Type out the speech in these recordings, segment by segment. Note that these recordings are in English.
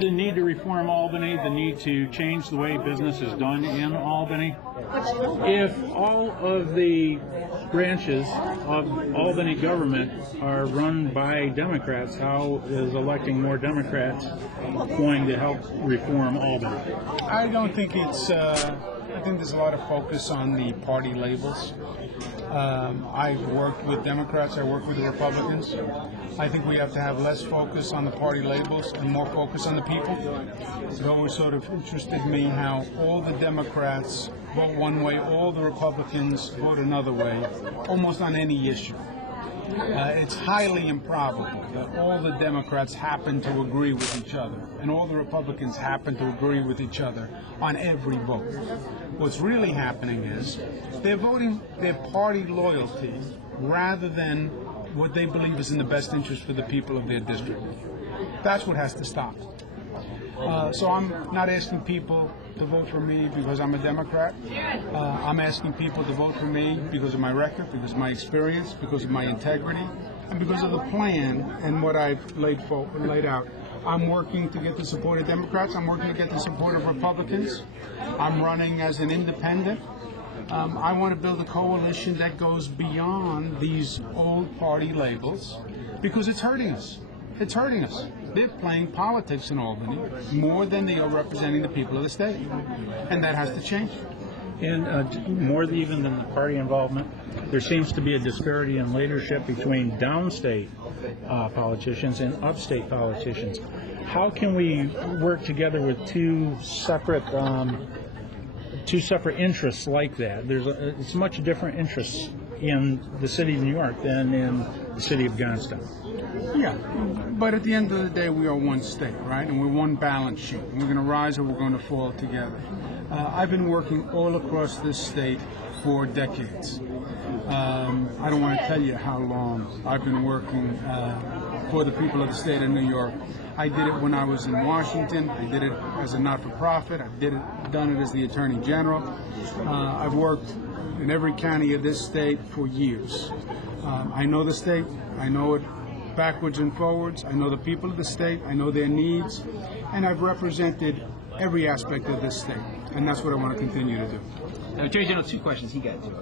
the need to reform Albany, the need to change the way business is done in Albany. If all of the branches of Albany government are run by Democrats, how is electing more Democrats going to help reform Albany? I don't think it's. I think there's a lot of focus on the party labels. I've worked with Democrats. I work with the Republicans. I think we have to have less focus on the party labels and more focus on the people. It always sort of interested me how all the Democrats vote one way, all the Republicans vote another way, almost on any issue. It's highly improbable that all the Democrats happen to agree with each other and all the Republicans happen to agree with each other on every vote. What's really happening is they're voting their party loyalty rather than what they believe is in the best interest for the people of their district. That's what has to stop. So I'm not asking people to vote for me because I'm a Democrat. I'm asking people to vote for me because of my record, because of my experience, because of my integrity, and because of the plan and what I've laid out. I'm working to get the support of Democrats. I'm working to get the support of Republicans. I'm running as an independent. I want to build a coalition that goes beyond these old party labels because it's hurting us. It's hurting us. They're playing politics in Albany more than they are representing the people of the state. And that has to change. And more even than the party involvement, there seems to be a disparity in leadership between downstate politicians and upstate politicians. How can we work together with two separate interests like that? It's much different interests in the city of New York than in the city of Johnstown. Yeah, but at the end of the day, we are one state, right? And we're one balance sheet. And we're going to rise or we're going to fall together. I've been working all across this state for decades. I don't want to tell you how long I've been working for the people of the state of New York. I did it when I was in Washington. I did it as a not-for-profit. I've done it as the Attorney General. I've worked in every county of this state for years. I know the state. I know it backwards and forwards. I know the people of the state. I know their needs. And I've represented every aspect of this state. And that's what I want to continue to do. Attorney General, 2 questions. He got 2.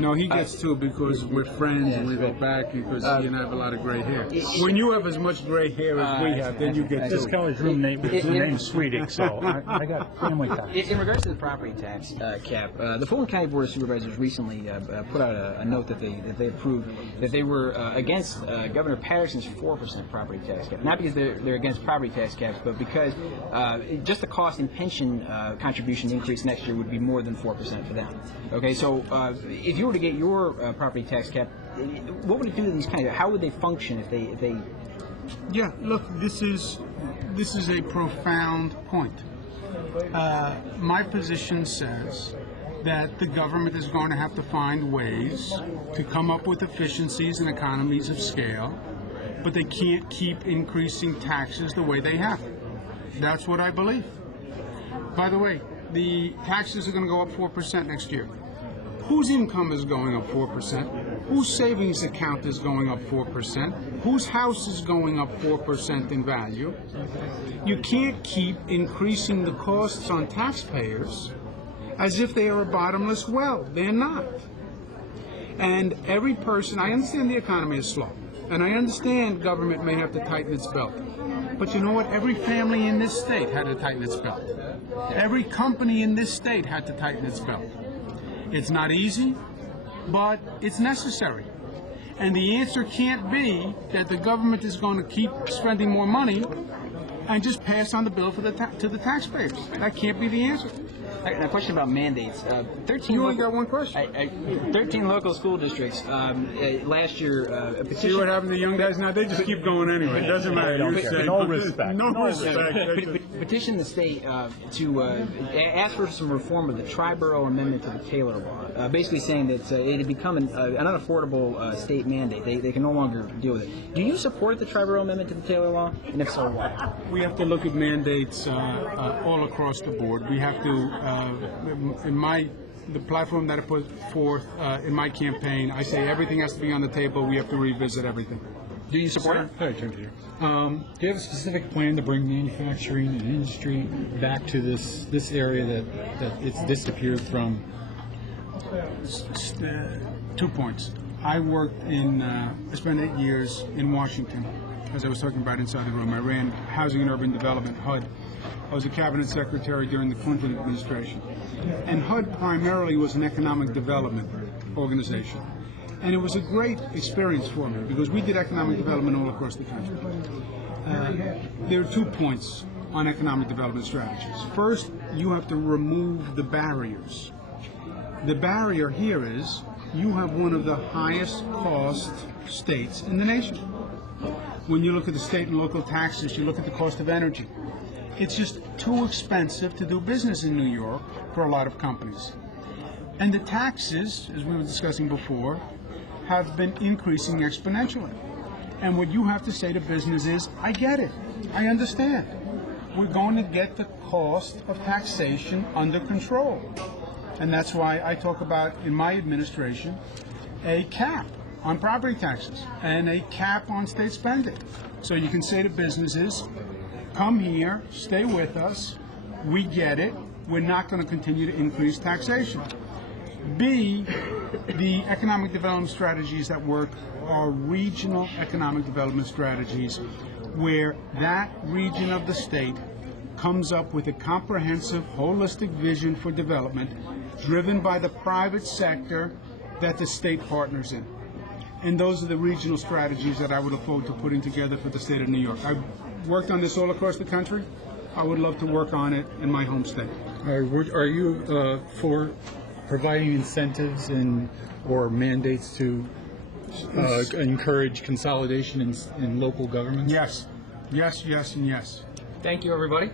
No, he gets 2 because we're friends and we go back because he and I have a lot of gray hair. When you have as much gray hair as we have, then you get 2. This college roommate was named Sweeting, so I got family ties. In regards to the property tax cap, the Fulton County Board of Supervisors recently put out a note that they approved that they were against Governor Patterson's 4% property tax cap. Not because they're against property tax caps, but because just the cost and pension contribution increase next year would be more than 4% for them. Okay, so if you were to get your property tax cap, what would it do to these counties? How would they function if they? Yeah, look, this is a profound point. My position says that the government is going to have to find ways to come up with efficiencies and economies of scale, but they can't keep increasing taxes the way they have. That's what I believe. By the way, the taxes are going to go up 4% next year. Whose income is going up 4%? Whose savings account is going up 4%? Whose house is going up 4% in value? You can't keep increasing the costs on taxpayers as if they are a bottomless well. They're not. And every person, I understand the economy is slow, and I understand government may have to tighten its belt. But you know what? Every family in this state had to tighten its belt. Every company in this state had to tighten its belt. It's not easy, but it's necessary. And the answer can't be that the government is going to keep spending more money and just pass on the bill for to the taxpayers. That can't be the answer. A question about mandates. 13 You only got one question. 13 local school districts last year. A petition. See what happened to young guys now? They just keep going anyway. It doesn't matter. No respect. No respect. Petition the state to ask for some reform of the Triborough Amendment to the Taylor Law, basically saying that it had become an unaffordable state mandate. They can no longer deal with it. Do you support the Triborough Amendment to the Taylor Law? And if so, why? We have to look at mandates all across the board. We have to, the platform that I put forth in my campaign, I say everything has to be on the table. We have to revisit everything. Do you support it? Hi, Jim here. Do you have a specific plan to bring manufacturing and industry back to this area that it's disappeared from? 2 points. I spent 8 years in Washington, as I was talking about inside the room. I ran Housing and Urban Development, HUD. I was a cabinet secretary during the Clinton administration. And HUD primarily was an economic development organization. And it was a great experience for me because we did economic development all across the country. There are 2 points on economic development strategies. First, you have to remove the barriers. The barrier here is you have one of the highest cost states in the nation. When you look at the state and local taxes, you look at the cost of energy. It's just too expensive to do business in New York for a lot of companies. And the taxes, as we were discussing before, have been increasing exponentially. And what you have to say to business is, I get it, I understand. We're going to get the cost of taxation under control. And that's why I talk about, in my administration, a cap on property taxes and a cap on state spending. So you can say to businesses, come here, stay with us, we get it, we're not going to continue to increase taxation. B, the economic development strategies that work are regional economic development strategies where that region of the state comes up with a comprehensive, holistic vision for development driven by the private sector that the state partners in. And those are the regional strategies that I would look forward to putting together for the state of New York. I've worked on this all across the country. I would love to work on it in my home state. Are you for providing incentives or mandates to encourage consolidation in local governments? Yes, yes, yes, and yes. Thank you, everybody.